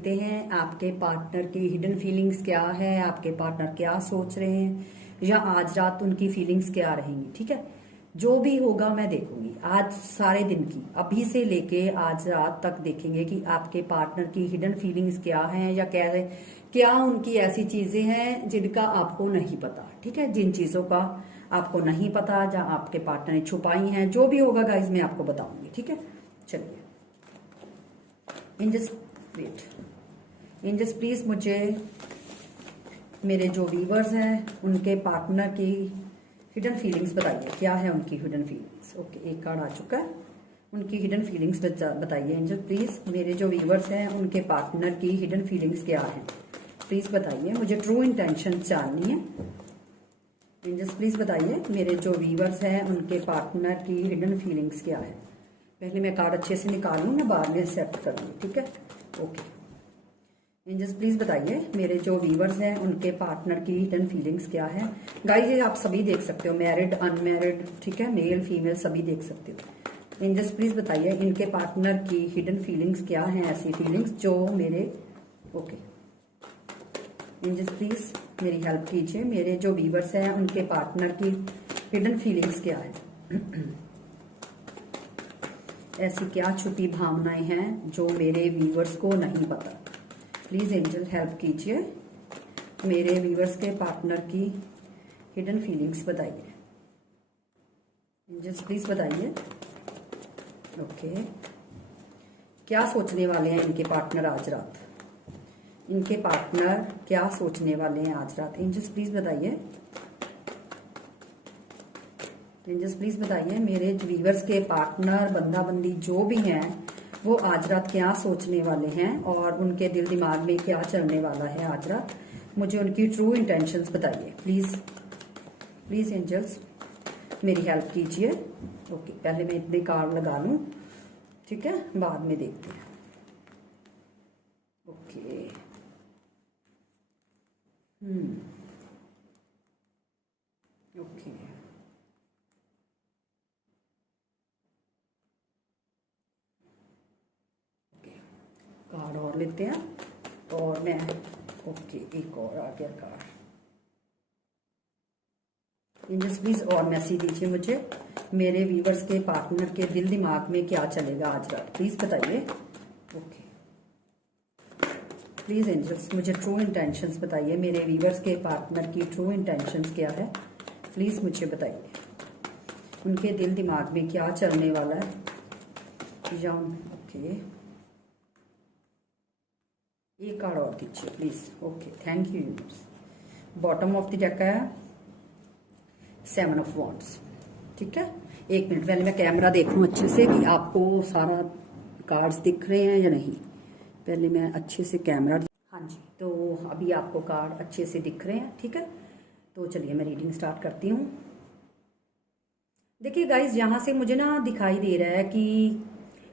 देखते हैं आपके पार्टनर की हिडन फीलिंग्स क्या है, आपके पार्टनर क्या सोच रहे हैं या आज रात उनकी फीलिंग्स क्या रहेंगी। ठीक है, जो भी होगा मैं देखूंगी आज सारे दिन की, अभी से लेके आज रात तक देखेंगे कि आपके पार्टनर की हिडन फीलिंग्स क्या हैं या क्या है, क्या उनकी ऐसी चीजें हैं जिनका आपको नहीं पता। ठीक है, जिन चीजों का आपको नहीं पता या आपके पार्टनर ने छुपाई हैं, जो भी होगा गाइज मैं आपको बताऊंगी। ठीक है, चलिए एंजल्स वेट, एंजल्स प्लीज मुझे मेरे जो व्यूवर्स हैं उनके पार्टनर की हिडन फीलिंग्स बताइए, क्या है उनकी हिडन फीलिंग्स। ओके, एक कार्ड आ चुका है, उनकी हिडन फीलिंग्स बताइए एंजल प्लीज। मेरे जो व्यूवर्स हैं उनके पार्टनर की हिडन फीलिंग्स क्या है प्लीज बताइए, मुझे ट्रू इंटेंशन जाननी है। एंजल्स प्लीज बताइए मेरे जो व्यूवर्स हैं उनके पार्टनर की हिडन फीलिंग्स क्या है। पहले मैं कार्ड अच्छे से निकालूं ना, बाद में एक्सेप्ट करूंगी। ठीक है, ओके एंजल्स प्लीज बताइए मेरे जो व्यूवर्स हैं उनके पार्टनर की हिडन फीलिंग्स क्या है। गाइस ये आप सभी देख सकते हो, मैरिड अनमैरिड, ठीक है, मेल फीमेल सभी देख सकते हो। एंजल्स प्लीज बताइए इनके पार्टनर की हिडन फीलिंग्स क्या हैं, ऐसी फीलिंग्स जो मेरे ओके एंजल्स प्लीज मेरी हेल्प कीजिए, मेरे जो व्यूवर्स हैं उनके पार्टनर की हिडन फीलिंग्स क्या है। ऐसी क्या छुपी भावनाएं हैं जो मेरे व्यूवर्स को नहीं पता। प्लीज एंजल हेल्प कीजिए, मेरे व्यूवर्स के पार्टनर की हिडन फीलिंग्स बताइए। एंजल्स प्लीज बताइए। ओके, क्या सोचने वाले हैं इनके पार्टनर आज रात, इनके पार्टनर क्या सोचने वाले हैं आज रात। एंजल्स प्लीज बताइए, एंजल्स प्लीज बताइए मेरे व्यूवर्स के पार्टनर बंदा बंदी जो भी हैं वो आज रात क्या सोचने वाले हैं और उनके दिल दिमाग में क्या चलने वाला है आज रात। मुझे उनकी ट्रू इंटेंशंस बताइए प्लीज, प्लीज एंजल्स मेरी हेल्प कीजिए। ओके, पहले मैं इतने कार्ड लगा लूं, ठीक है, बाद में देखते हैं। ओके ओके कार्ड और लेते हैं और मैं ओके एक और आ गया कार्ड। एंजल्स प्लीज और मैसेज दीजिए मुझे, मेरे व्यूवर्स के पार्टनर के दिल दिमाग में क्या चलेगा आज रात, प्लीज बताइए। ओके प्लीज एंजल्स मुझे ट्रू इंटेंशंस बताइए, मेरे व्यूवर्स के पार्टनर की ट्रू इंटेंशंस क्या है प्लीज मुझे बताइए, उनके दिल दिमाग में क्या चलने वाला है। या ओके एक कार्ड और दीजिए please. Okay thank you universe. Bottom of the deck है 7 ऑफ वॉन्ड्स। ठीक है, एक मिनट पहले मैं कैमरा देख लूं अच्छे से कि आपको सारा कार्ड्स दिख रहे हैं या नहीं। पहले मैं अच्छे से कैमरा, हाँ जी, तो अभी आपको कार्ड अच्छे से दिख रहे हैं। ठीक है, तो चलिए मैं रीडिंग स्टार्ट करती हूँ। देखिए गाइज, यहाँ से मुझे ना दिखाई दे रहा है कि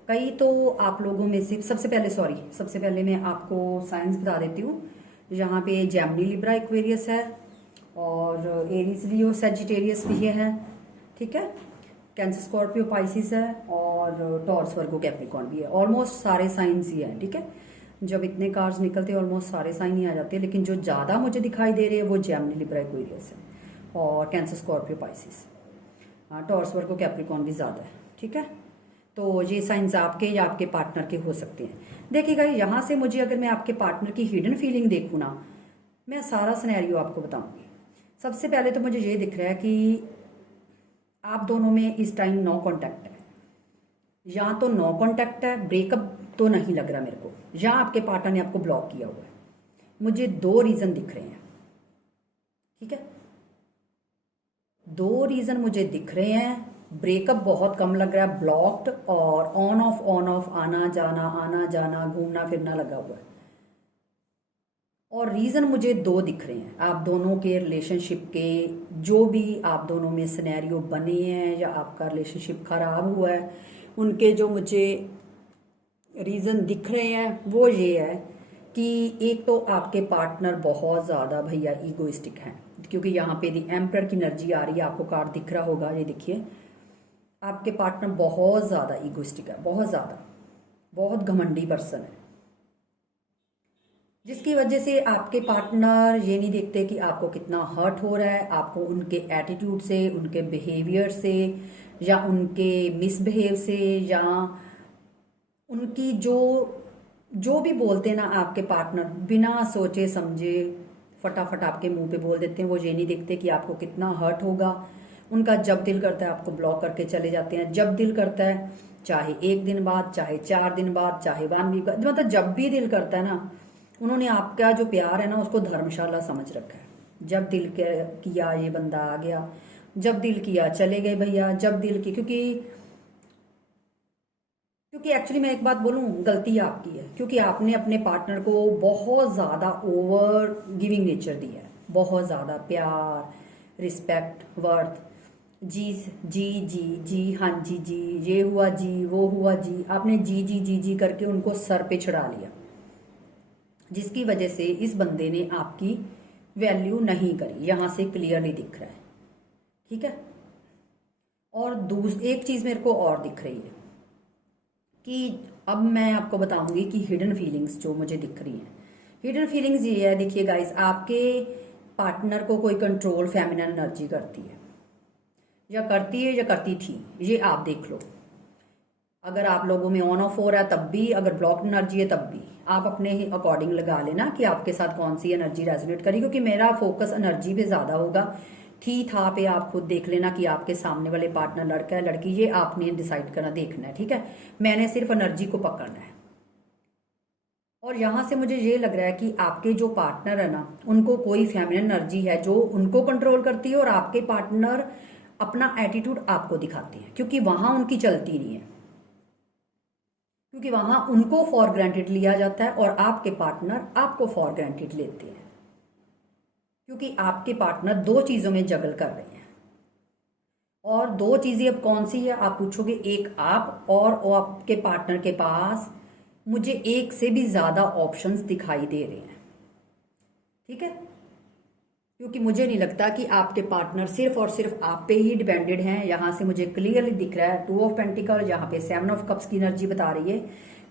कई तो आप लोगों में से सबसे पहले मैं आपको साइंस बता देती हूँ। यहाँ पे जेमिनी लिब्रा एक्वेरियस है और एरीज लियो सेजिटेरियस भी है। ठीक है, कैंसर स्कॉर्पियो पाइसिस है और टॉरस वर्गो कैप्रिकॉर्न भी है। ऑलमोस्ट सारे साइंस ही है। ठीक है, जब इतने कार्ड्स निकलते हैं ऑलमोस्ट सारे साइन ही आ जाते हैं, लेकिन जो ज़्यादा मुझे दिखाई दे रहे हैं वो जेमिनी लिब्रा एक्वेरियस है और कैंसर स्कॉर्पियो पाइसिस। हाँ, टॉरस वर्गो कैप्रिकॉर्न भी ज़्यादा है। ठीक है, तो ये साइंस आपके या आपके पार्टनर के हो सकते हैं। देखिएगा यहाँ से मुझे, अगर मैं आपके पार्टनर की हिडन फीलिंग देखूँ ना, मैं सारा सिनेरियो आपको बताऊंगी। सबसे पहले तो मुझे ये दिख रहा है कि आप दोनों में इस टाइम नो कांटेक्ट है, या तो नो कांटेक्ट है, ब्रेकअप तो नहीं लग रहा मेरे को, या आपके पार्टनर ने आपको ब्लॉक किया हुआ है। मुझे 2 रीजन दिख रहे हैं। ठीक है, 2 रीजन मुझे दिख रहे हैं। ब्रेकअप बहुत कम लग रहा है, ब्लॉक्ड और ऑन ऑफ आना जाना घूमना फिरना लगा हुआ है। और रीजन मुझे 2 दिख रहे हैं। आप दोनों के रिलेशनशिप के जो भी आप दोनों में सिनेरियो बने हैं या आपका रिलेशनशिप खराब हुआ है, उनके जो मुझे रीजन दिख रहे हैं वो ये है कि एक तो आपके पार्टनर बहुत ज्यादा भैया ईगोइस्टिक हैं, क्योंकि यहाँ पे दी एम्पर की एनर्जी आ रही है। आपको कार्ड दिख रहा होगा, ये देखिए, आपके पार्टनर बहुत ज्यादा ईगोइस्टिक है, बहुत ज्यादा, बहुत घमंडी पर्सन है। जिसकी वजह से आपके पार्टनर ये नहीं देखते कि आपको कितना हर्ट हो रहा है, आपको उनके एटीट्यूड से, उनके बिहेवियर से, या उनके मिसबिहेव से, या उनकी जो जो भी बोलते हैं ना आपके पार्टनर, बिना सोचे समझे फटाफट आपके मुंह पे बोल देते हैं। वो ये नहीं देखते कि आपको कितना हर्ट होगा। उनका जब दिल करता है आपको ब्लॉक करके चले जाते हैं, जब दिल करता है, चाहे 1 दिन बाद, चाहे 4 दिन बाद, चाहे 1 वीक बाद, मतलब जब भी दिल करता है ना, उन्होंने आपका जो प्यार है ना उसको धर्मशाला समझ रखा है। जब दिल किया ये बंदा आ गया, जब दिल किया चले गए भैया, जब दिल की, क्योंकि क्योंकि एक्चुअली मैं एक बात बोलूं, गलती आपकी है, क्योंकि आपने अपने पार्टनर को बहुत ज़्यादा ओवर गिविंग नेचर दिया है, बहुत ज़्यादा प्यार, रिस्पेक्ट, वर्थ, जी जी जी जी, हाँ जी जी, ये हुआ जी, वो हुआ जी, आपने जी जी जी जी करके उनको सर पे चढ़ा लिया, जिसकी वजह से इस बंदे ने आपकी वैल्यू नहीं करी, यहां से क्लियरली दिख रहा है। ठीक है। और एक चीज मेरे को और दिख रही है कि अब मैं आपको बताऊंगी कि हिडन फीलिंग्स जो मुझे दिख रही हैं। हिडन फीलिंग्स ये है, देखिए गाइस, आपके पार्टनर को कोई कंट्रोल फेमिनिन एनर्जी करती है, या करती है, या करती थी, ये आप देख लो। अगर आप लोगों में ऑन ऑफ हो रहा है तब भी, अगर ब्लॉक एनर्जी है तब भी, आप अपने अकॉर्डिंग लगा लेना कि आपके साथ कौन सी एनर्जी रेजोनेट करेगी, क्योंकि मेरा फोकस एनर्जी पे ज्यादा होगा। थी था पे आप खुद देख लेना कि आपके सामने वाले पार्टनर लड़का है लड़की, ये आपने डिसाइड करना, देखना है। ठीक है, मैंने सिर्फ एनर्जी को पकड़ना है। और यहां से मुझे ये लग रहा है कि आपके जो पार्टनर है ना, उनको कोई फेमिनिन एनर्जी है जो उनको कंट्रोल करती है, और आपके पार्टनर अपना एटीट्यूड आपको दिखाते हैं, क्योंकि वहां उनकी चलती नहीं है, क्योंकि वहां उनको फॉर ग्रांटेड लिया जाता है और आपके पार्टनर आपको फॉर ग्रांटेड लेते हैं, क्योंकि आपके पार्टनर दो चीजों में जगल कर रहे हैं। और दो चीजें अब कौन सी है आप पूछोगे, एक आप और आपके पार्टनर के पास मुझे एक से भी ज्यादा ऑप्शंस दिखाई दे रहे हैं। ठीक है, क्योंकि मुझे नहीं लगता कि आपके पार्टनर सिर्फ और सिर्फ आप पे ही डिपेंडेड हैं। यहां से मुझे क्लियरली दिख रहा है 2 ऑफ पेंटिकल, यहाँ पे 7 ऑफ कप्स की एनर्जी बता रही है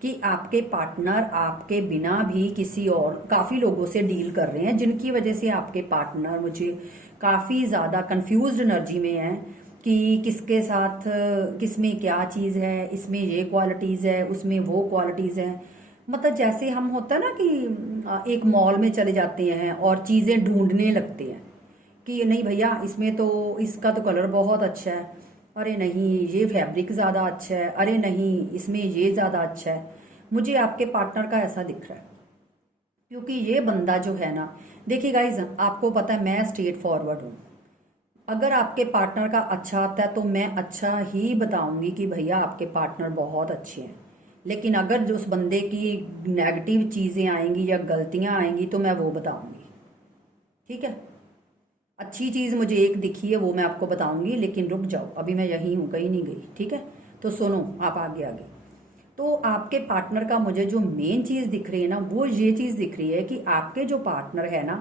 कि आपके पार्टनर आपके बिना भी किसी और काफी लोगों से डील कर रहे हैं, जिनकी वजह से आपके पार्टनर मुझे काफी ज्यादा कंफ्यूज्ड एनर्जी में है कि किसके साथ किसमें क्या चीज है, इसमें ये क्वालिटीज है, उसमें वो क्वालिटीज है। मतलब जैसे हम होता है ना कि एक मॉल में चले जाते हैं और चीजें ढूंढने लगते हैं कि नहीं भैया इसमें तो इसका तो कलर बहुत अच्छा है, अरे नहीं ये फैब्रिक ज्यादा अच्छा है, अरे नहीं इसमें ये ज्यादा अच्छा है। मुझे आपके पार्टनर का ऐसा दिख रहा है, क्योंकि ये बंदा जो है ना, देखिए गाइज, आपको पता है मैं स्ट्रेट फॉरवर्ड हूँ। अगर आपके पार्टनर का अच्छा आता है तो मैं अच्छा ही बताऊंगी कि भैया आपके पार्टनर बहुत अच्छे हैं, लेकिन अगर जो उस बंदे की नेगेटिव चीजें आएंगी या गलतियां आएंगी तो मैं वो बताऊंगी। ठीक है, अच्छी चीज मुझे एक दिखी है वो मैं आपको बताऊंगी, लेकिन रुक जाओ, अभी मैं यही हूं, कहीं नहीं गई। ठीक है, तो सुनो आप आगे आगे। तो आपके पार्टनर का मुझे जो मेन चीज दिख रही है ना, वो ये चीज दिख रही है कि आपके जो पार्टनर है ना,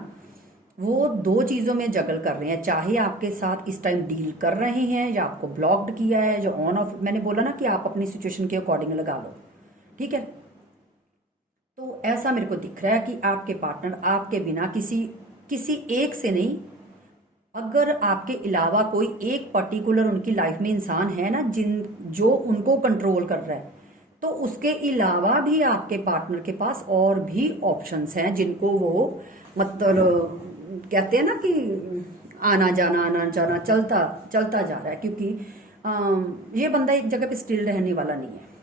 वो दो चीजों में जगल कर रहे हैं। चाहे आपके साथ इस टाइम डील कर रहे हैं या आपको ब्लॉक्ड किया है, जो ऑन ऑफ मैंने बोला ना कि आप अपनी सिचुएशन के अकॉर्डिंग लगा लो। ठीक है, तो ऐसा मेरे को दिख रहा है कि आपके पार्टनर आपके बिना किसी किसी एक से नहीं, अगर आपके अलावा कोई एक पर्टिकुलर उनकी लाइफ में इंसान है ना जिन जो उनको कंट्रोल कर रहा है, तो उसके अलावा भी आपके पार्टनर के पास और भी ऑप्शंस हैं जिनको वो मतलब कहते हैं ना कि आना जाना चलता चलता जा रहा है, क्योंकि ये बंदा एक जगह पे स्टिल रहने वाला नहीं है।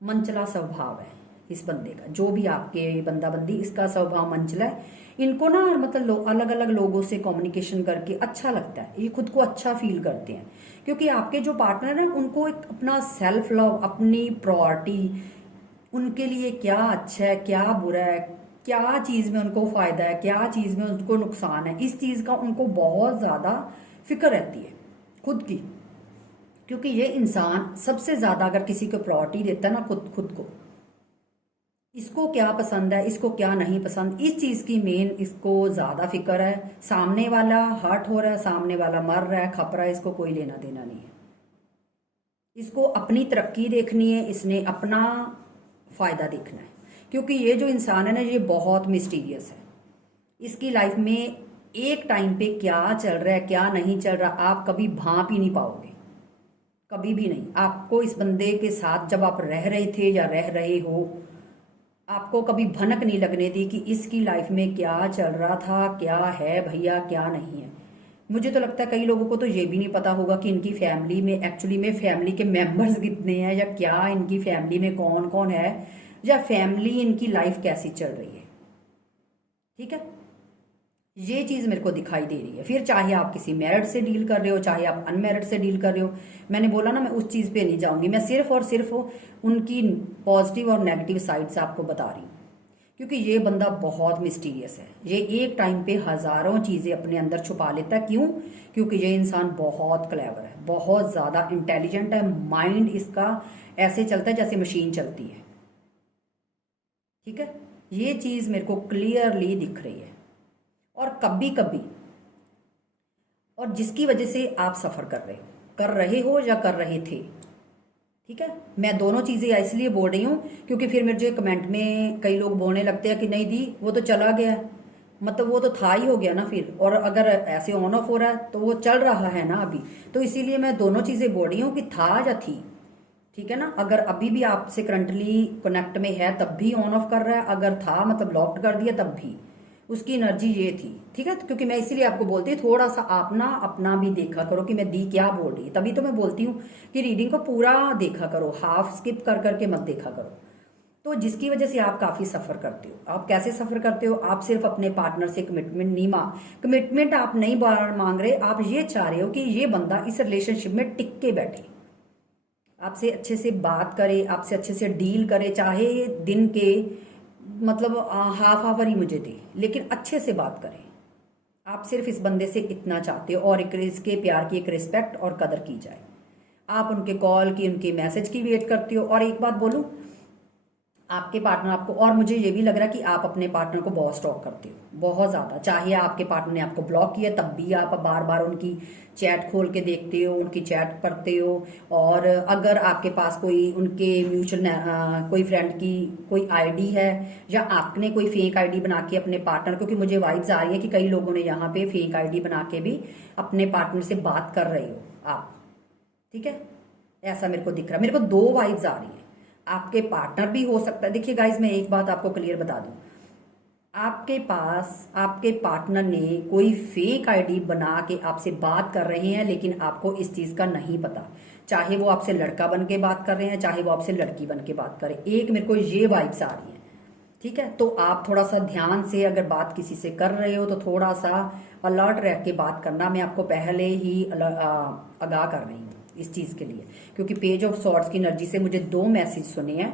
मनचला स्वभाव है इस बंदे का, जो भी आपके बंदा बंदी, इसका स्वभाव मनचला है। इनको ना मतलब अलग अलग लोगों से कम्युनिकेशन करके अच्छा लगता है, ये खुद को अच्छा फील करते हैं, क्योंकि आपके जो पार्टनर है उनको एक अपना सेल्फ लव, अपनी प्रायोरिटी, उनके लिए क्या अच्छा है क्या बुरा है, क्या चीज में उनको फायदा है क्या चीज में उनको नुकसान है, इस चीज का उनको बहुत ज्यादा फिक्र रहती है खुद की। क्योंकि ये इंसान सबसे ज्यादा अगर किसी को प्रायोरिटी देता है ना खुद खुद को, इसको क्या पसंद है इसको क्या नहीं पसंद, इस चीज की मेन इसको ज्यादा फिक्र है। सामने वाला हर्ट हो रहा है, सामने वाला मर रहा है, खप रहा है, इसको कोई लेना देना नहीं है। इसको अपनी तरक्की देखनी है, इसने अपना फायदा देखना है। क्योंकि ये जो इंसान है ना, ये बहुत मिस्टीरियस है। इसकी लाइफ में एक टाइम पे क्या चल रहा है क्या नहीं चल रहा आप कभी भांप ही नहीं पाओगे, कभी भी नहीं। आपको इस बंदे के साथ जब आप रह रहे थे या रह रहे हो, आपको कभी भनक नहीं लगने दी कि इसकी लाइफ में क्या चल रहा था, क्या है भैया क्या नहीं है। मुझे तो लगता है कई लोगों को तो ये भी नहीं पता होगा कि इनकी फैमिली में एक्चुअली में फैमिली के मेंबर्स कितने हैं, या क्या इनकी फैमिली में कौन कौन है, या फैमिली इनकी लाइफ कैसी चल रही है। ठीक है, ये चीज मेरे को दिखाई दे रही है। फिर चाहे आप किसी मैरिड से डील कर रहे हो, चाहे आप अनमैरिड से डील कर रहे हो, मैंने बोला ना मैं उस चीज पे नहीं जाऊंगी, मैं सिर्फ और सिर्फ उनकी पॉजिटिव और नेगेटिव साइड्स आपको बता रही हूँ। क्योंकि ये बंदा बहुत मिस्टीरियस है, ये एक टाइम पे हजारों चीजें अपने अंदर छुपा लेता है। क्यों? क्योंकि ये इंसान बहुत क्लेवर है, बहुत ज्यादा इंटेलिजेंट है, माइंड इसका ऐसे चलता है जैसे मशीन चलती है। ठीक है, ये चीज मेरे को क्लियरली दिख रही है। और कभी कभी, और जिसकी वजह से आप सफर कर रहे हो या कर रहे थे। ठीक है, मैं दोनों चीजें इसलिए बोल रही हूं क्योंकि फिर मुझे कमेंट में कई लोग बोलने लगते हैं कि नहीं दी वो तो चला गया, मतलब वो तो था ही हो गया ना फिर, और अगर ऐसे ऑन ऑफ हो रहा है तो वो चल रहा है ना अभी। तो इसीलिए मैं दोनों चीजें बोल रही हूँ कि था या थी। ठीक है ना, अगर अभी भी आपसे करंटली कनेक्ट में है तब भी ऑन ऑफ कर रहा है, अगर था मतलब लॉक्ड कर दिया तब भी उसकी एनर्जी ये थी। ठीक है, क्योंकि मैं इसीलिए आपको बोलती हूँ थोड़ा सा आप ना अपना भी देखा करो कि मैं दी क्या बोल रही है। तभी तो मैं बोलती हूँ कि रीडिंग को पूरा देखा करो, हाफ स्किप कर करके मत देखा करो। तो जिसकी वजह से आप काफी सफर करते हो। आप कैसे सफर करते हो? आप सिर्फ अपने पार्टनर से कमिटमेंट नहीं कमिटमेंट आप नहीं बार मांग रहे, आप ये चाह रहे हो कि ये बंदा इस रिलेशनशिप में टिक के बैठे, आपसे अच्छे से बात करे, आपसे अच्छे से डील करे, चाहे दिन के मतलब हाफ आवर ही मुझे दे, लेकिन अच्छे से बात करें। आप सिर्फ इस बंदे से इतना चाहते हो, और एक इसके प्यार की एक रिस्पेक्ट और कदर की जाए। आप उनके कॉल की, उनके मैसेज की वेट करते हो। और एक बात बोलूं, आपके पार्टनर आपको, और मुझे ये भी लग रहा है कि आप अपने पार्टनर को बहुत स्टॉक करते हो, बहुत ज्यादा। चाहे आपके पार्टनर ने आपको ब्लॉक किया तब भी आप बार बार उनकी चैट खोल के देखते हो, उनकी चैट पढ़ते हो। और अगर आपके पास कोई उनके म्यूचुअल कोई फ्रेंड की कोई आईडी है, या आपने कोई फेक आईडी बना के अपने पार्टनर, क्योंकि मुझे वाइब्स आ रही है कि कई लोगों ने यहाँ पे फेक आईडी बना के भी अपने पार्टनर से बात कर रहे हो आप। ठीक है, ऐसा मेरे को दिख रहा है, मेरे को दो वाइब्स आ रही है। आपके पार्टनर भी हो सकता है। देखिए गाइस, मैं एक बात आपको क्लियर बता दूं, आपके पास आपके पार्टनर ने कोई फेक आईडी बना के आपसे बात कर रहे हैं, लेकिन आपको इस चीज का नहीं पता। चाहे वो आपसे लड़का बन के बात कर रहे हैं, चाहे वो आपसे लड़की बन के बात करें, एक मेरे को ये वाइब्स आ रही है। ठीक है, तो आप थोड़ा सा ध्यान से अगर बात किसी से कर रहे हो तो थोड़ा सा अलर्ट रह के बात करना। मैं आपको पहले ही आगाह कर रही हूँ इस चीज के लिए, क्योंकि पेज ऑफ सॉर्ड्स की एनर्जी से मुझे दो मैसेज सुने हैं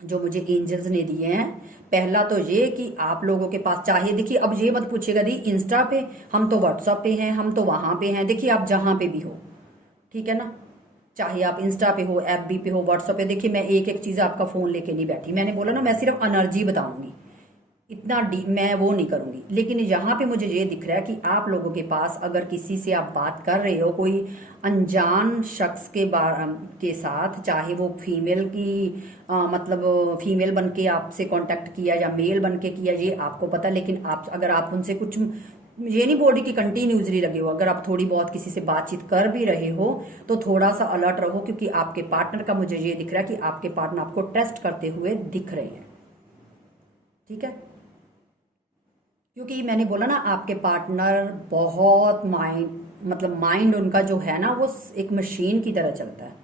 जो मुझे एंजल्स ने दिए हैं। पहला तो ये कि आप लोगों के पास, चाहे देखिए अब ये मत पूछेगा दी इंस्टा पे, हम तो व्हाट्सएप पे हैं, हम तो वहां पे हैं। देखिए आप जहां पे भी हो, ठीक है ना, चाहे आप इंस्टा पे हो, एफबी पे हो, व्हाट्सएप पे। देखिए मैं एक एक चीज आपका फोन लेके नहीं बैठी, मैंने बोला ना मैं सिर्फ एनर्जी बताऊंगी, इतना डीप मैं वो नहीं करूंगी। लेकिन यहाँ पे मुझे ये दिख रहा है कि आप लोगों के पास अगर किसी से आप बात कर रहे हो, कोई अनजान शख्स के साथ, चाहे वो फीमेल की मतलब फीमेल बन के आपसे कांटेक्ट किया या मेल बन के किया, ये आपको पता। लेकिन आप अगर आप उनसे कुछ, ये नहीं बोल रही कि कंटिन्यूसली लगे हो, अगर आप थोड़ी बहुत किसी से बातचीत कर भी रहे हो तो थोड़ा सा अलर्ट रहो, क्योंकि आपके पार्टनर का मुझे ये दिख रहा है कि आपके पार्टनर आपको टेस्ट करते हुए दिख रहे हैं। ठीक है, क्योंकि मैंने बोला ना आपके पार्टनर बहुत माइंड उनका जो है ना, वो एक मशीन की तरह चलता है।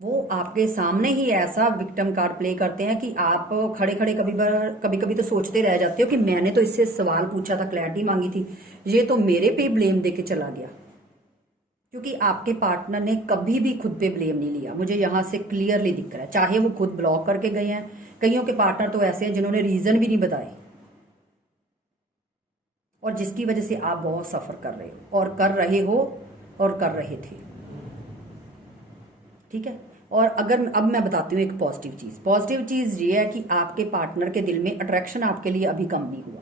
वो आपके सामने ही ऐसा विक्टिम कार्ड प्ले करते हैं कि आप खड़े खड़े कभी कभी तो सोचते रह जाते हो कि मैंने तो इससे सवाल पूछा था, क्लैरिटी मांगी थी, ये तो मेरे पे ब्लेम देके चला गया। क्योंकि आपके पार्टनर ने कभी भी खुद पे ब्लेम नहीं लिया, मुझे यहां से क्लियरली दिख रहा है। चाहे वो खुद ब्लॉक करके गए हैं, कईयों के पार्टनर तो ऐसे हैं जिन्होंने रीजन भी नहीं बताए, और जिसकी वजह से आप बहुत सफर कर रहे हो और कर रहे हो और कर रहे थे। ठीक है, और अगर अब मैं बताती हूँ एक पॉजिटिव चीज ये है कि आपके पार्टनर के दिल में अट्रैक्शन आपके लिए अभी कम नहीं हुआ।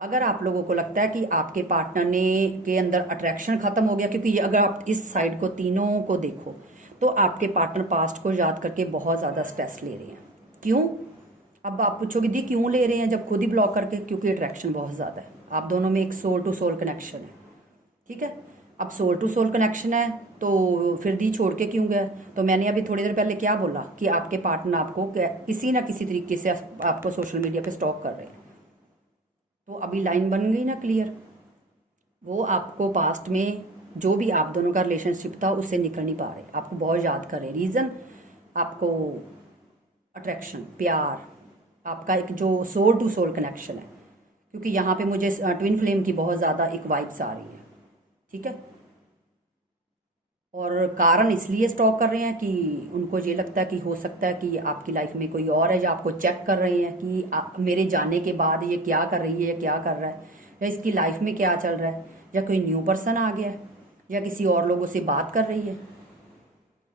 अगर आप लोगों को लगता है कि आपके पार्टनर ने के अंदर अट्रैक्शन खत्म हो गया, क्योंकि अगर आप इस साइड को तीनों को देखो तो आपके पार्टनर पास्ट को याद करके बहुत ज्यादा स्ट्रेस ले रहे हैं। क्यों? अब आप पूछोगे दी क्यों ले रहे हैं जब खुद ही ब्लॉक करके, क्योंकि अट्रैक्शन बहुत ज़्यादा है, आप दोनों में एक सोल टू सोल कनेक्शन है। ठीक है, अब सोल टू सोल कनेक्शन है तो फिर दी छोड़ के क्यों गया? तो मैंने अभी थोड़ी देर पहले क्या बोला कि आपके पार्टनर आपको किसी ना किसी तरीके से आपको सोशल मीडिया पे स्टॉक कर रहे हैं। तो अभी लाइन बन गई ना क्लियर, वो आपको पास्ट में जो भी आप दोनों का रिलेशनशिप था उससे निकल नहीं पा रहे, आपको बहुत याद कर रहे। रीज़न आपको अट्रैक्शन, प्यार, आपका एक जो सोल टू सोल कनेक्शन है, क्योंकि यहाँ पे मुझे ट्विन फ्लेम की बहुत ज़्यादा एक वाइब्स आ रही है। ठीक है, और कारण इसलिए स्टॉप कर रहे हैं कि उनको ये लगता है कि हो सकता है कि आपकी लाइफ में कोई और है जो आपको चेक कर रहे हैं कि मेरे जाने के बाद ये क्या कर रही है या क्या कर रहा है, या इसकी लाइफ में क्या चल रहा है, या कोई न्यू पर्सन आ गया है, या किसी और लोगों से बात कर रही है।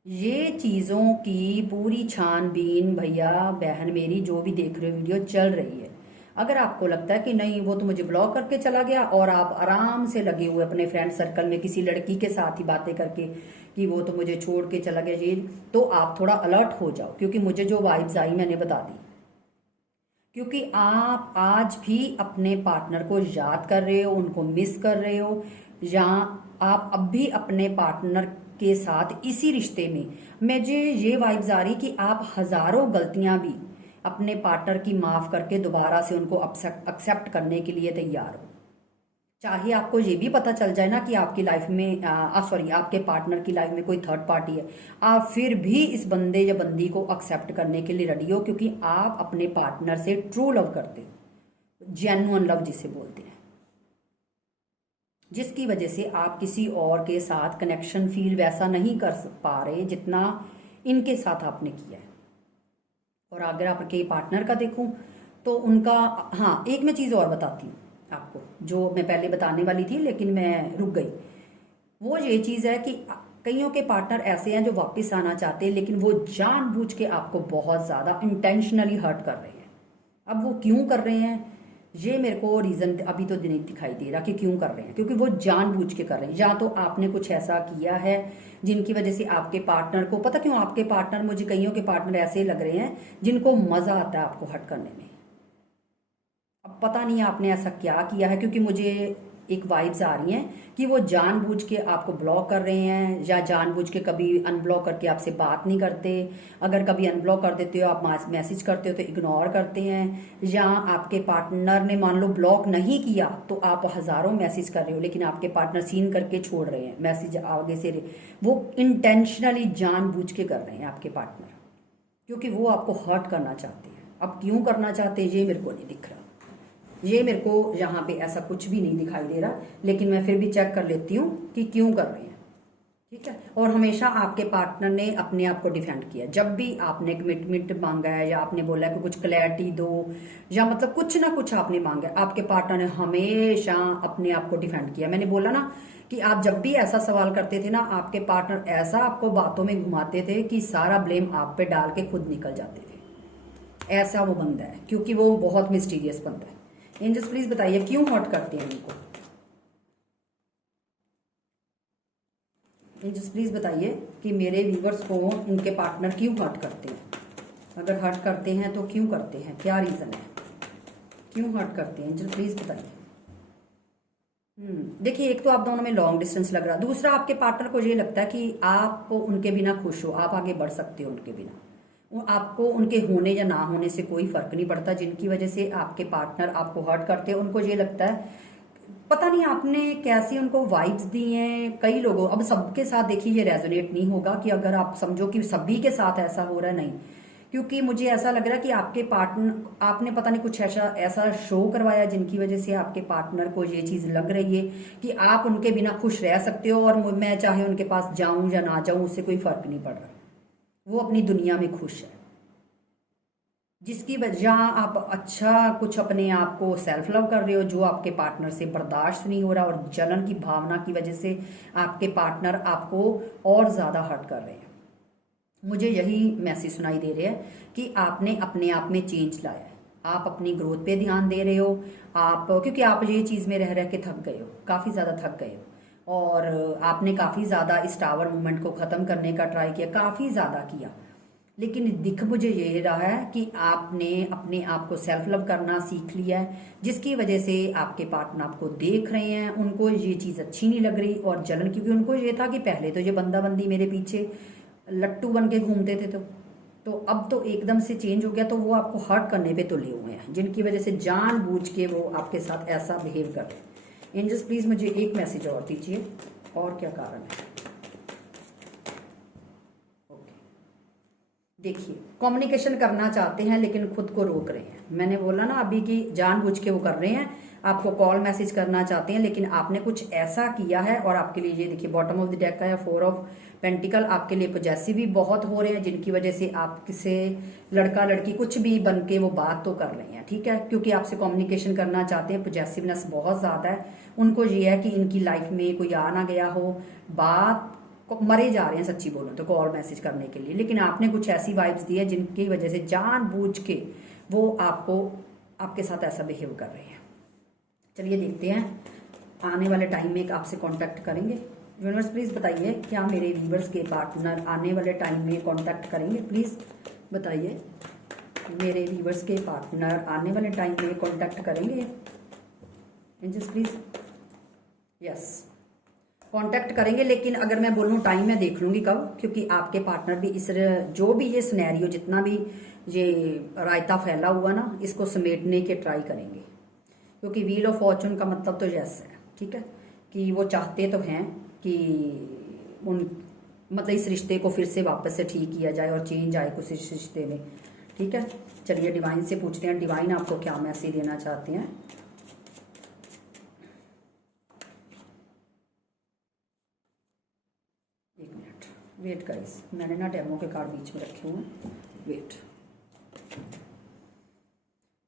ये चीज़ों की पूरी छानबीन भैया बहन मेरी जो भी देख रहे हो वीडियो चल रही है। अगर आपको लगता है कि नहीं वो तो मुझे ब्लॉक करके चला गया और आप आराम से लगे हुए अपने फ्रेंड सर्कल में किसी लड़की के साथ ही बातें करके कि वो तो मुझे छोड़ के चला गया, ये तो आप थोड़ा अलर्ट हो जाओ, क्योंकि मुझे जो वाइब्स आई मैंने बता दी। क्योंकि आप आज भी अपने पार्टनर को याद कर रहे हो, उनको मिस कर रहे हो, या आप अब भी अपने पार्टनर के साथ इसी रिश्ते में, मुझे ये वाइब्स आ रही कि आप हजारों गलतियां भी अपने पार्टनर की माफ करके दोबारा से उनको एक्सेप्ट करने के लिए तैयार हो। चाहे आपको ये भी पता चल जाए ना कि आपकी लाइफ में सॉरी आपके पार्टनर की लाइफ में कोई थर्ड पार्टी है, आप फिर भी इस बंदे या बंदी को एक्सेप्ट करने के लिए रेडी हो, क्योंकि आप अपने पार्टनर से ट्रू लव करते हो, जेन्युइन लव जिसे बोलते हैं, जिसकी वजह से आप किसी और के साथ कनेक्शन फील वैसा नहीं कर पा रहे जितना इनके साथ आपने किया है। और अगर आपके पार्टनर का देखूं तो उनका, हाँ एक मैं चीज़ और बताती हूँ आपको जो मैं पहले बताने वाली थी लेकिन मैं रुक गई। वो ये चीज़ है कि कईयों के पार्टनर ऐसे हैं जो वापस आना चाहते हैं, लेकिन वो जानबूझ के आपको बहुत ज़्यादा इंटेंशनली हर्ट कर रहे हैं। अब वो क्यों कर रहे हैं ये मेरे को रीज़न अभी तो नहीं दिखाई दे रहा कि क्यों कर रहे हैं, क्योंकि वो जानबूझ के कर रहे हैं। या तो आपने कुछ ऐसा किया है जिनकी वजह से आपके पार्टनर को, पता क्यों आपके पार्टनर, मुझे कईयों के पार्टनर ऐसे लग रहे हैं जिनको मज़ा आता है आपको हर्ट करने में। अब पता नहीं आपने ऐसा क्या किया है, क्योंकि मुझे एक वाइब्स आ रही हैं कि वो जानबूझ के आपको ब्लॉक कर रहे हैं, या जानबूझ के कभी अनब्लॉक करके आपसे बात नहीं करते। अगर कभी अनब्लॉक कर देते हो, आप मैसेज करते हो तो इग्नोर करते हैं, या आपके पार्टनर ने मान लो ब्लॉक नहीं किया तो आप हजारों मैसेज कर रहे हो लेकिन आपके पार्टनर सीन करके छोड़ रहे हैं मैसेज आगे से। वो इंटेंशनली जानबूझ के कर रहे हैं आपके पार्टनर, क्योंकि वो आपको हर्ट करना चाहते हैं। अब क्यों करना चाहते हैं ये मेरे को नहीं दिख रहा, ये मेरे को यहाँ पे ऐसा कुछ भी नहीं दिखाई दे रहा, लेकिन मैं फिर भी चेक कर लेती हूँ कि क्यों कर रहे हैं। ठीक है, और हमेशा आपके पार्टनर ने अपने आप को डिफेंड किया। जब भी आपने कमिटमेंट मांगा है या आपने बोला कि कुछ क्लैरिटी दो, या मतलब कुछ ना कुछ आपने मांगा है, आपके पार्टनर ने हमेशा अपने आप को डिफेंड किया। मैंने बोला ना कि आप जब भी ऐसा सवाल करते थे ना, आपके पार्टनर ऐसा आपको बातों में घुमाते थे कि सारा ब्लेम आप पे डाल के खुद निकल जाते थे। ऐसा वो बंदा है, क्योंकि वो बहुत मिस्टीरियस बंदा है। एंजल्स प्लीज बताइए क्यों हर्ट करते हैं इनको। एंजल्स प्लीज बताइए कि मेरे व्यूवर्स को इनके पार्टनर क्यों हर्ट करते हैं। अगर हर्ट करते हैं तो क्यों करते हैं, क्या रीजन है, क्यों हर्ट करते हैं? एंजल प्लीज बताइए। देखिए, एक तो आप दोनों में लॉन्ग डिस्टेंस लग रहा, दूसरा आपके पार्टनर को ये लगता है कि आप उनके बिना खुश हो, आप आगे बढ़ सकते हो उनके बिना, आपको उनके होने या ना होने से कोई फर्क नहीं पड़ता। जिनकी वजह से आपके पार्टनर आपको हर्ट करते हैं, उनको ये लगता है, पता नहीं आपने कैसी उनको वाइब्स दी हैं। कई लोगों, अब सबके साथ देखिए ये रेजोनेट नहीं होगा कि अगर आप समझो कि सभी के साथ ऐसा हो रहा है, नहीं, क्योंकि मुझे ऐसा लग रहा है कि आपके पार्टनर, आपने पता नहीं कुछ ऐसा ऐसा शो करवाया जिनकी वजह से आपके पार्टनर को ये चीज लग रही है कि आप उनके बिना खुश रह सकते हो, और मैं चाहे उनके पास जाऊं या ना जाऊं उससे कोई फर्क नहीं पड़ रहा, वो अपनी दुनिया में खुश है। जिसकी वजह आप अच्छा कुछ अपने आप को सेल्फ लव कर रहे हो, जो आपके पार्टनर से बर्दाश्त नहीं हो रहा, और जलन की भावना की वजह से आपके पार्टनर आपको और ज्यादा हर्ट कर रहे हैं। मुझे यही मैसेज सुनाई दे रहा है कि आपने अपने आप में चेंज लाया है, आप अपनी ग्रोथ पे ध्यान दे रहे हो, आप, क्योंकि आप ये चीज में रह रह के थक गए हो, काफी ज्यादा थक गए हो, और आपने काफी ज्यादा इस टावर मूवमेंट को खत्म करने का ट्राई किया, काफी ज्यादा किया, लेकिन दिख मुझे ये रहा है कि आपने अपने आप को सेल्फ लव करना सीख लिया है, जिसकी वजह से आपके पार्टनर आपको देख रहे हैं, उनको ये चीज़ अच्छी नहीं लग रही और जलन, क्योंकि उनको ये था कि पहले तो ये बंदा बंदी मेरे पीछे लट्टू बन के घूमते थे, तो अब तो एकदम से चेंज हो गया, तो वो आपको हर्ट करने पे तुले हुए हैं, जिनकी वजह से जानबूझ के वो आपके साथ ऐसा बिहेव कर रहे हैं। एंजल्स प्लीज मुझे एक मैसेज और दीजिए, और क्या कारण है। देखिए, कम्युनिकेशन करना चाहते हैं लेकिन खुद को रोक रहे हैं। मैंने बोला ना अभी कि जानबूझ के वो कर रहे हैं, आपको कॉल मैसेज करना चाहते हैं, लेकिन आपने कुछ ऐसा किया है और आपके लिए ये देखिए बॉटम ऑफ द डेक का है 4 ऑफ पेंटिकल, आपके लिए पॉजेसिव भी बहुत हो रहे हैं, जिनकी वजह से आप किसे लड़का लड़की कुछ भी बन के वो बात तो कर रहे हैं, ठीक है, क्योंकि आपसे कम्युनिकेशन करना चाहते हैं। पॉजेसिवनेस बहुत ज़्यादा है, उनको ये है कि इनकी लाइफ में कोई आ ना गया हो, बात मरे जा रहे हैं सच्ची बोलो तो कॉल मैसेज करने के लिए, लेकिन आपने कुछ ऐसी वाइब्स दी है जिनकी वजह से जानबूझ के वो आपको आपके साथ ऐसा बिहेव कर रहे हैं। चलिए देखते हैं, आने वाले टाइम में आपसे कांटेक्ट करेंगे। यूनिवर्स प्लीज बताइए, क्या मेरे व्यूअर्स के पार्टनर आने वाले टाइम में कांटेक्ट करेंगे? प्लीज बताइए, मेरे व्यूअर्स के पार्टनर आने वाले टाइम में कांटेक्ट करेंगे? एंजल्स प्लीज, यस कांटेक्ट करेंगे, लेकिन अगर मैं बोलूँ टाइम मैं देख लूंगी कब, क्योंकि आपके पार्टनर भी इस जो भी ये सिनेरियो जितना भी ये रायता फैला हुआ ना, इसको समेटने के ट्राई करेंगे, क्योंकि व्हील ऑफ फॉर्चून का मतलब तो यस है, ठीक है, कि वो चाहते तो हैं कि उन मतलब इस रिश्ते को फिर से वापस से ठीक किया जाए और चेंज आए कुछ इस रिश्ते में, ठीक है। चलिए डिवाइन से पूछते हैं, डिवाइन आपको क्या मैसेज देना चाहते हैं। एक मिनट वेट गाइस, मैंने ना डेमो के कार्ड बीच में रखे हुए हैं, wait.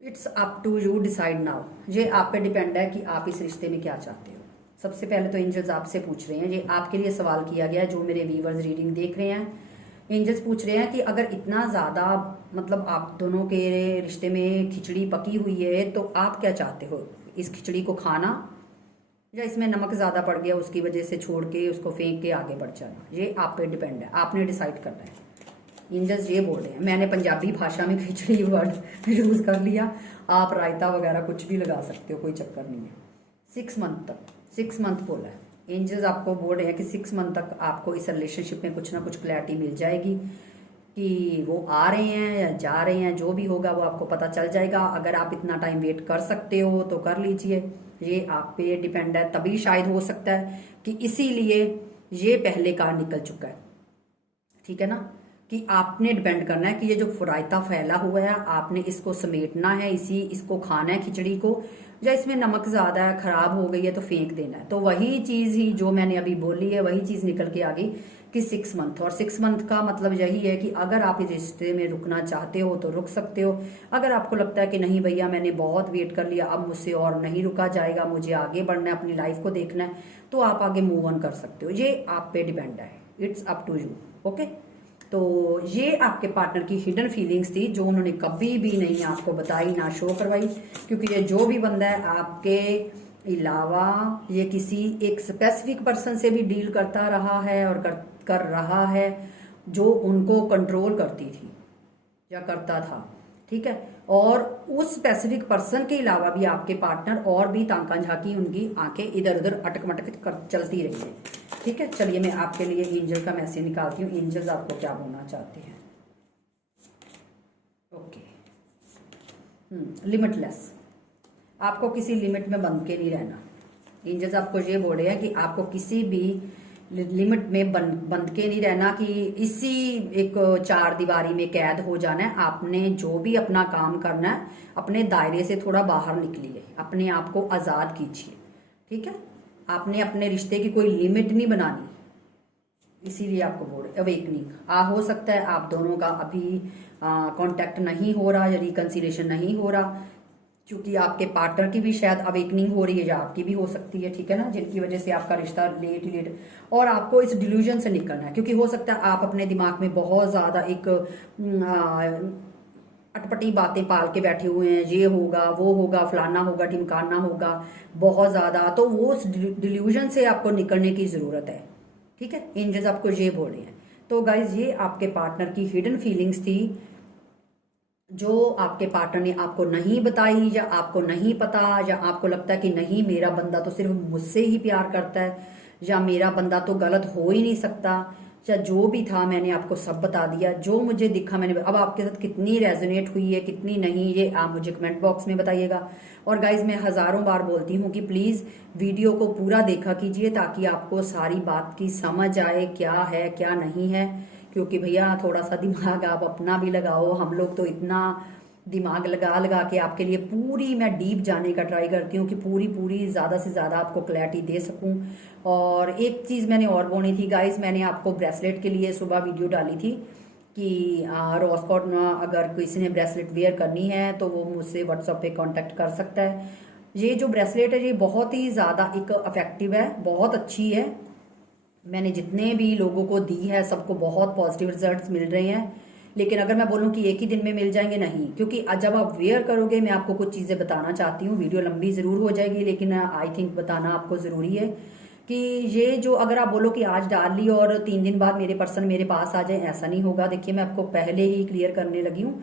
It's up to you decide now, ये आप पे डिपेंड है कि आप इस रिश्ते में क्या चाहते हो। सबसे पहले तो एंजल्स आपसे पूछ रहे हैं, ये आपके लिए सवाल किया गया है, जो मेरे व्यूवर्स रीडिंग देख रहे हैं। एंजल्स पूछ रहे हैं कि अगर इतना ज़्यादा मतलब आप दोनों के रिश्ते में खिचड़ी पकी हुई है, तो आप क्या चाहते हो, इस खिचड़ी को खाना या इसमें नमक ज़्यादा पड़ गया उसकी वजह से छोड़ के उसको फेंक के आगे बढ़ जाना? ये आप पे डिपेंड है, आपने डिसाइड करना है। एंजल्स ये बोल रहे हैं, मैंने पंजाबी भाषा में खिचड़ी वर्ड यूज़ कर लिया, आप रायता वगैरह कुछ भी लगा सकते हो, कोई चक्कर नहीं है। 6 मंथ तक, 6 मंथ बोला है एंजल्स, आपको बोल रहे हैं कि 6 मंथ तक आपको इस रिलेशनशिप में कुछ ना कुछ क्लैरिटी मिल जाएगी, कि वो आ रहे हैं या जा रहे हैं, जो भी होगा वो आपको पता चल जाएगा। अगर आप इतना टाइम वेट कर सकते हो तो कर लीजिए, ये आप पे डिपेंड है। तभी शायद हो सकता है कि इसीलिए ये पहले कार निकल चुका है, ठीक है ना, कि आपने डिपेंड करना है कि ये जो रायता फैला हुआ है आपने इसको समेटना है, इसको खाना है खिचड़ी को, या इसमें नमक ज्यादा है, खराब हो गई है तो फेंक देना है। तो वही चीज ही जो मैंने अभी बोली है, वही चीज निकल के आ गई कि 6 मंथ, और 6 मंथ का मतलब यही है कि अगर आप इस रिश्ते में रुकना चाहते हो तो रुक सकते हो। अगर आपको लगता है कि नहीं भैया मैंने बहुत वेट कर लिया, अब मुझसे और नहीं रुका जाएगा, मुझे आगे बढ़ना है, अपनी लाइफ को देखना है, तो आप आगे मूव ऑन कर सकते हो। ये आप पे डिपेंड है, it's up to you, okay. तो ये आपके पार्टनर की हिडन फीलिंग्स थी, जो उन्होंने कभी भी नहीं आपको बताई, ना शो करवाई, क्योंकि ये जो भी बंदा है आपके अलावा ये किसी एक स्पेसिफिक पर्सन से भी डील करता रहा है और कर रहा है, जो उनको कंट्रोल करती थी या करता था, ठीक है। और उस स्पेसिफिक पर्सन के अलावा भी आपके पार्टनर और भी तांका झांकी, उनकी आंखें इधर उधर अटक मटक चलती रही है, ठीक है। चलिए मैं आपके लिए एंजल का मैसेज निकालती हूँ, एंजल्स आपको क्या बोलना चाहते हैं। ओके, लिमिटलेस, आपको किसी लिमिट में बंध के नहीं रहना। एंजल्स आपको ये बोल रहे हैं कि आपको किसी भी लिमिट में बंध के नहीं रहना, कि इसी एक 4 दीवारी में कैद हो जाना है। आपने जो भी अपना काम करना है, अपने दायरे से थोड़ा बाहर निकलिए, अपने आप को आजाद कीजिए, ठीक है। आपने अपने रिश्ते की कोई लिमिट नहीं बनानी, इसीलिए आपको बोल रहे अवेकनिंग हो सकता है आप दोनों का अभी कांटेक्ट नहीं हो रहा या रिकंसिलेशन नहीं हो रहा, क्योंकि आपके पार्टनर की भी शायद अवेकनिंग हो रही है, या आपकी भी हो सकती है, ठीक है ना, जिनकी वजह से आपका रिश्ता लेट और आपको इस डिल्यूजन से निकलना है। क्योंकि हो सकता है आप अपने दिमाग में बहुत ज्यादा एक अटपटी बातें पाल के बैठे हुए हैं, ये होगा वो होगा फलाना होगा ढिमकाना होगा बहुत ज्यादा, तो वो उस डिल्यूजन से आपको निकलने की जरूरत है, ठीक है। एंजल्स आपको ये बोल रहे हैं तो गाइज ये आपके पार्टनर की हिडन फीलिंग्स थी जो आपके पार्टनर ने आपको नहीं बताई, या आपको नहीं पता, या आपको लगता है कि नहीं मेरा बंदा तो सिर्फ मुझसे ही प्यार करता है, या मेरा बंदा तो गलत हो ही नहीं सकता, या जो भी था मैंने आपको सब बता दिया, जो मुझे दिखा मैंने। अब आपके साथ कितनी रेजोनेट हुई है कितनी नहीं, ये आप मुझे कमेंट बॉक्स में बताइएगा। और गाइज मैं हजारों बार बोलती हूँ कि प्लीज वीडियो को पूरा देखा कीजिए ताकि आपको सारी बात की समझ आए क्या है क्या नहीं है। क्योंकि भैया थोड़ा सा दिमाग आप अपना भी लगाओ, हम लोग तो इतना दिमाग लगा लगा के आपके लिए पूरी मैं डीप जाने का ट्राई करती हूँ कि पूरी पूरी ज़्यादा से ज़्यादा आपको क्लैरिटी दे सकूँ। और एक चीज़ मैंने और बोली थी गाइस, मैंने आपको ब्रेसलेट के लिए सुबह वीडियो डाली थी कि रॉसकॉट अगर किसी ने ब्रेसलेट वेयर करनी है तो वो मुझसे व्हाट्सएप पे कांटेक्ट कर सकता है। ये जो ब्रेसलेट है ये बहुत ही ज़्यादा एक इफेक्टिव है, बहुत अच्छी है। मैंने जितने भी लोगों को दी है सबको बहुत पॉजिटिव रिजल्ट्स मिल रहे हैं। लेकिन अगर मैं बोलूं कि एक ही दिन में मिल जाएंगे, नहीं, क्योंकि जब आप वेयर करोगे मैं आपको कुछ चीज़ें बताना चाहती हूँ। वीडियो लंबी ज़रूर हो जाएगी लेकिन आई थिंक बताना आपको ज़रूरी है कि ये जो अगर आप बोलो कि आज डाल ली और 3 दिन बाद मेरे पर्सन मेरे पास आ जाए, ऐसा नहीं होगा। देखिए मैं आपको पहले ही क्लियर करने लगी हूँ,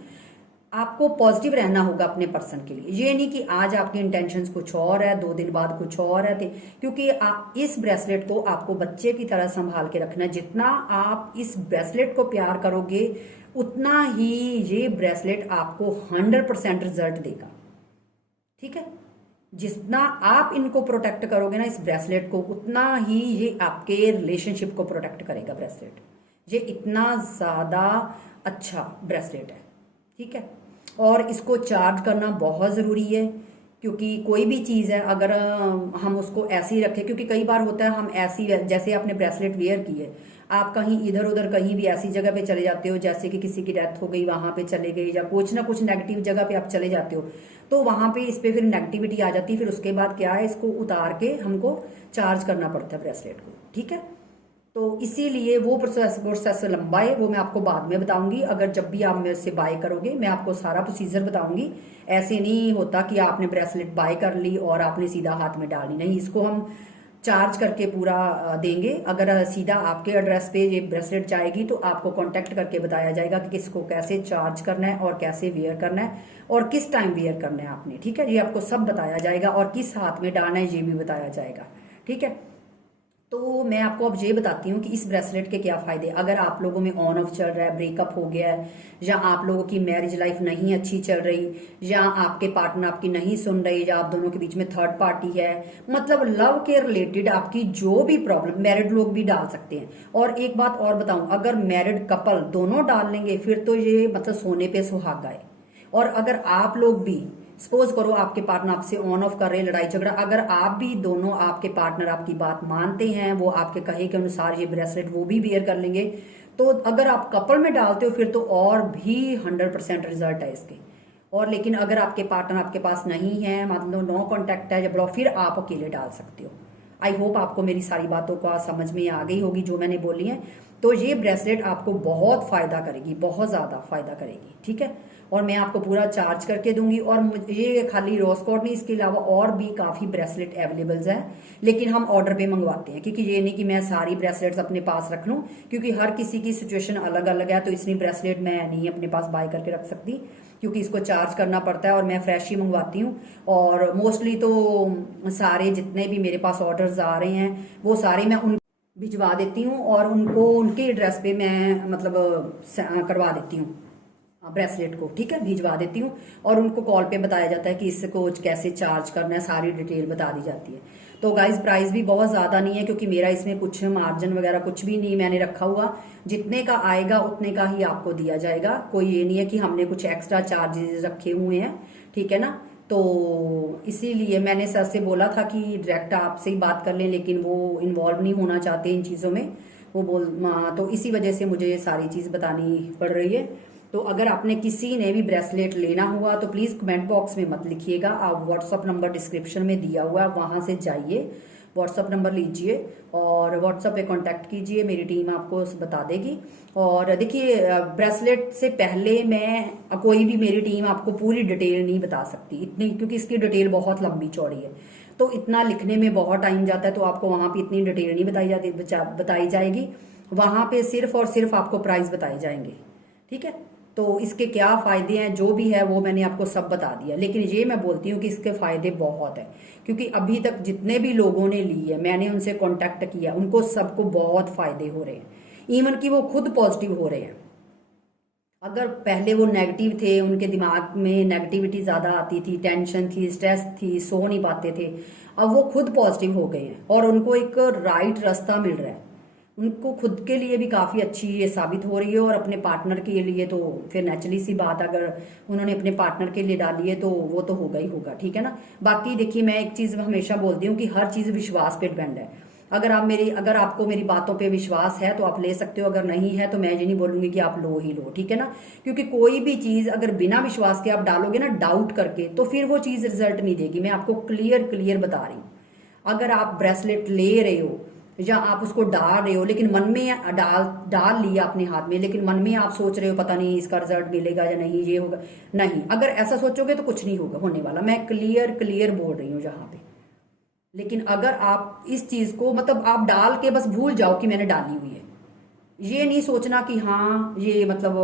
आपको पॉजिटिव रहना होगा अपने पर्सन के लिए। ये नहीं कि आज आपकी इंटेंशंस कुछ और है 2 दिन बाद कुछ और है, क्योंकि इस ब्रेसलेट को आपको बच्चे की तरह संभाल के रखना है। जितना आप इस ब्रेसलेट को प्यार करोगे उतना ही ये ब्रेसलेट आपको 100% रिजल्ट देगा, ठीक है। जितना आप इनको प्रोटेक्ट करोगे ना इस ब्रेसलेट को, उतना ही ये आपके रिलेशनशिप को प्रोटेक्ट करेगा ब्रेसलेट। ये इतना ज्यादा अच्छा ब्रेसलेट है, ठीक है। और इसको चार्ज करना बहुत ज़रूरी है, क्योंकि कोई भी चीज़ है अगर हम उसको ऐसे ही रखें, क्योंकि कई बार होता है हम ऐसी, जैसे आपने ब्रेसलेट वेयर की है, आप कहीं इधर उधर कहीं भी ऐसी जगह पे चले जाते हो जैसे कि किसी की डेथ हो गई वहां पे चले गए, या कुछ ना कुछ नेगेटिव जगह पे आप चले जाते हो, तो वहां पे इस पे फिर नेगेटिविटी आ जाती है। फिर उसके बाद क्या है, इसको उतार के हमको चार्ज करना पड़ता है ब्रेसलेट को, ठीक है। तो इसीलिए वो प्रोसेस लंबा है, वो मैं आपको बाद में बताऊंगी। अगर जब भी आप मेरे से बाय करोगे मैं आपको सारा प्रोसीजर बताऊंगी। ऐसे नहीं होता कि आपने ब्रेसलेट बाय कर ली और आपने सीधा हाथ में डाली, नहीं, इसको हम चार्ज करके पूरा देंगे। अगर सीधा आपके एड्रेस पे ये ब्रेसलेट जाएगी तो आपको कांटेक्ट करके बताया जाएगा कि किसको कैसे चार्ज करना है और कैसे वेयर करना है और किस टाइम वेयर करना है आपने, ठीक है। ये आपको सब बताया जाएगा और किस हाथ में डालना है ये भी बताया जाएगा, ठीक है। तो मैं आपको अब ये बताती हूँ कि इस ब्रेसलेट के क्या फायदे। अगर आप लोगों में ऑन ऑफ चल रहा है, ब्रेकअप हो गया है, या आप लोगों की मैरिज लाइफ नहीं अच्छी चल रही, या आपके पार्टनर आपकी नहीं सुन रही, या आप दोनों के बीच में थर्ड पार्टी है, मतलब लव के रिलेटेड आपकी जो भी प्रॉब्लम, मैरिड लोग भी डाल सकते हैं। और एक बात और बताऊं, अगर मैरिड कपल दोनों डाल लेंगे फिर तो ये मतलब सोने पे सुहागा है। और अगर आप लोग भी सपोज करो आपके पार्टनर आपसे ऑन ऑफ कर रहे हैं, लड़ाई झगड़ा, अगर आप भी दोनों, आपके पार्टनर आपकी बात मानते हैं, वो आपके कहे के अनुसार ये ब्रेसलेट वो भी वेयर कर लेंगे, तो अगर आप कपल में डालते हो फिर तो और भी 100% रिजल्ट है इसके। और लेकिन अगर आपके पार्टनर आपके पास नहीं है, मतलब नो कॉन्टेक्ट है, जब फिर आप अकेले डाल सकते हो। आई होप आपको मेरी सारी बातों का समझ में आ गई होगी जो मैंने बोली है। तो ये ब्रेसलेट आपको बहुत फायदा करेगी, बहुत ज्यादा फायदा करेगी, ठीक है। और मैं आपको पूरा चार्ज करके दूंगी। और ये खाली रोजकॉट नहीं, इसके अलावा और भी काफी ब्रेसलेट अवेलेबल है, लेकिन हम ऑर्डर पे मंगवाते हैं, क्योंकि ये नहीं कि मैं सारी ब्रेसलेट्स अपने पास रख लूं, क्योंकि हर किसी की सिचुएशन अलग अलग है। तो इसलिए ब्रेसलेट मैं नहीं अपने पास बाय करके रख सकती, क्योंकि इसको चार्ज करना पड़ता है और मैं फ्रेश ही मंगवाती हूँ। और मोस्टली तो सारे जितने भी मेरे पास ऑर्डर्स आ रहे हैं वो सारे मैं उन भिजवा देती हूँ और उनको उनके एड्रेस पे मैं मतलब करवा देती हूँ ब्रेसलेट को, ठीक है, भिजवा देती हूँ। और उनको कॉल पे बताया जाता है कि इसको कैसे चार्ज करना है, सारी डिटेल बता दी जाती है। तो गाइस प्राइस भी बहुत ज्यादा नहीं है, क्योंकि मेरा इसमें कुछ मार्जिन वगैरह कुछ भी नहीं मैंने रखा हुआ। जितने का आएगा उतने का ही आपको दिया जाएगा। कोई ये नहीं है कि हमने कुछ एक्स्ट्रा चार्जेस रखे हुए हैं, ठीक है ना। तो इसीलिए मैंने सर से बोला था कि डायरेक्ट आपसे ही बात कर लें, लेकिन वो इन्वॉल्व नहीं होना चाहते इन चीज़ों में। तो इसी वजह से मुझे ये सारी चीज़ बतानी पड़ रही है। तो अगर आपने किसी ने भी ब्रेसलेट लेना हुआ तो प्लीज़ कमेंट बॉक्स में मत लिखिएगा, आप व्हाट्सअप नंबर डिस्क्रिप्शन में दिया हुआ है, वहां से जाइए, व्हाट्सअप नंबर लीजिए और व्हाट्सअप पे कांटेक्ट कीजिए, मेरी टीम आपको बता देगी। और देखिए ब्रेसलेट से पहले मैं कोई भी, मेरी टीम आपको पूरी डिटेल नहीं बता सकती इतनी, क्योंकि इसकी डिटेल बहुत लंबी चौड़ी है, तो इतना लिखने में बहुत टाइम जाता है, तो आपको वहां पे इतनी डिटेल नहीं बताई जाएगी। वहां पे सिर्फ और सिर्फ आपको प्राइस बताए जाएंगे, ठीक है। तो इसके क्या फायदे हैं जो भी है वो मैंने आपको सब बता दिया, लेकिन ये मैं बोलती हूँ कि इसके फायदे बहुत है, क्योंकि अभी तक जितने भी लोगों ने ली है, मैंने उनसे कांटेक्ट किया, उनको सबको बहुत फायदे हो रहे हैं, इवन कि वो खुद पॉजिटिव हो रहे हैं। अगर पहले वो नेगेटिव थे, उनके दिमाग में नेगेटिविटी ज्यादा आती थी, टेंशन थी, स्ट्रेस थी, सो नहीं पाते थे, अब वो खुद पॉजिटिव हो गए हैं और उनको एक राइट रास्ता मिल रहा है। उनको खुद के लिए भी काफी अच्छी ये साबित हो रही है, और अपने पार्टनर के लिए तो फिर नेचुरली सी बात, अगर उन्होंने अपने पार्टनर के लिए डाली है तो वो तो होगा ही होगा, ठीक है ना। बाकी देखिए, मैं एक चीज हमेशा बोलती हूँ कि हर चीज विश्वास पे डिपेंड है। अगर आपको मेरी बातों पे विश्वास है तो आप ले सकते हो, अगर नहीं है तो मैं ये नहीं बोलूंगी कि आप लो ही लो, ठीक है ना। क्योंकि कोई भी चीज अगर बिना विश्वास के आप डालोगे ना, डाउट करके, तो फिर वो चीज रिजल्ट नहीं देगी। मैं आपको क्लियर क्लियर बता रही हूँ। अगर आप ब्रेसलेट ले रहे हो या आप उसको डाल रहे हो, लेकिन मन में डाल लिया अपने हाथ में, लेकिन मन में आप सोच रहे हो पता नहीं इसका रिजल्ट मिलेगा या नहीं, ये होगा नहीं, अगर ऐसा सोचोगे तो कुछ नहीं होगा होने वाला। मैं क्लियर क्लियर बोल रही हूँ जहां पे। लेकिन अगर आप इस चीज को मतलब आप डाल के बस भूल जाओ कि मैंने डाली हुई है, ये नहीं सोचना कि हाँ ये मतलब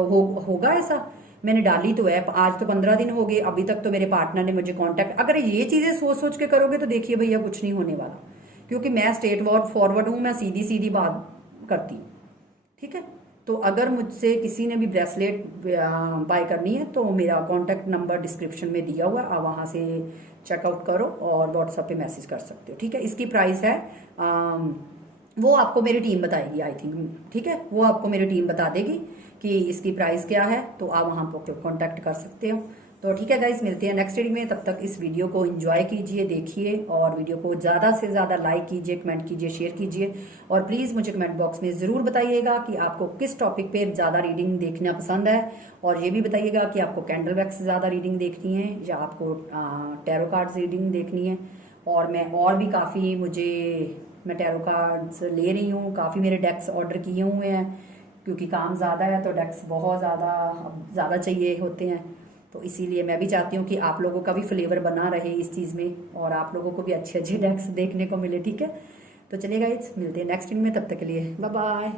होगा ऐसा, मैंने डाली तो है, आज तो 15 दिन हो गए, अभी तक तो मेरे पार्टनर ने मुझे कांटेक्ट, अगर ये चीजें सोच सोच के करोगे तो देखिए भैया कुछ नहीं होने वाला। क्योंकि मैं स्ट्रेट फॉरवर्ड हूं, मैं सीधी सीधी बात करती हूँ, ठीक है। तो अगर मुझसे किसी ने भी ब्रेसलेट बाय करनी है तो मेरा कॉन्टैक्ट नंबर डिस्क्रिप्शन में दिया हुआ है, आप वहां से चेकआउट करो और व्हाट्सएप पे मैसेज कर सकते हो, ठीक है। इसकी प्राइस है वो आपको मेरी टीम बताएगी आई थिंक, ठीक है, वो आपको मेरी टीम बता देगी कि इसकी प्राइस क्या है, तो आप वहां पर कॉन्टैक्ट कर सकते हो। तो ठीक है गाइस, मिलते हैं नेक्स्ट वीडियो में, तब तक इस वीडियो को एंजॉय कीजिए, देखिए, और वीडियो को ज़्यादा से ज़्यादा लाइक कीजिए, कमेंट कीजिए, शेयर कीजिए, और प्लीज़ मुझे कमेंट बॉक्स में ज़रूर बताइएगा कि आपको किस टॉपिक पे ज़्यादा रीडिंग देखना पसंद है, और ये भी बताइएगा कि आपको कैंडल वैक्स ज़्यादा रीडिंग देखनी है या आपको टैरो कार्ड्स रीडिंग देखनी है। और मैं और भी काफ़ी मैं टैरो कार्ड्स ले रही हूँ, काफ़ी मेरे डेक्स ऑर्डर किए हुए हैं, क्योंकि काम ज़्यादा है तो डेक्स बहुत ज़्यादा चाहिए होते हैं। तो इसीलिए मैं भी चाहती हूँ कि आप लोगों का भी फ्लेवर बना रहे इस चीज़ में, और आप लोगों को भी अच्छे अच्छे डेक्स देखने को मिले, ठीक है। तो चलिए गाइस, मिलते हैं नेक्स्ट वीडियो में, तब तक के लिए बाय बाय।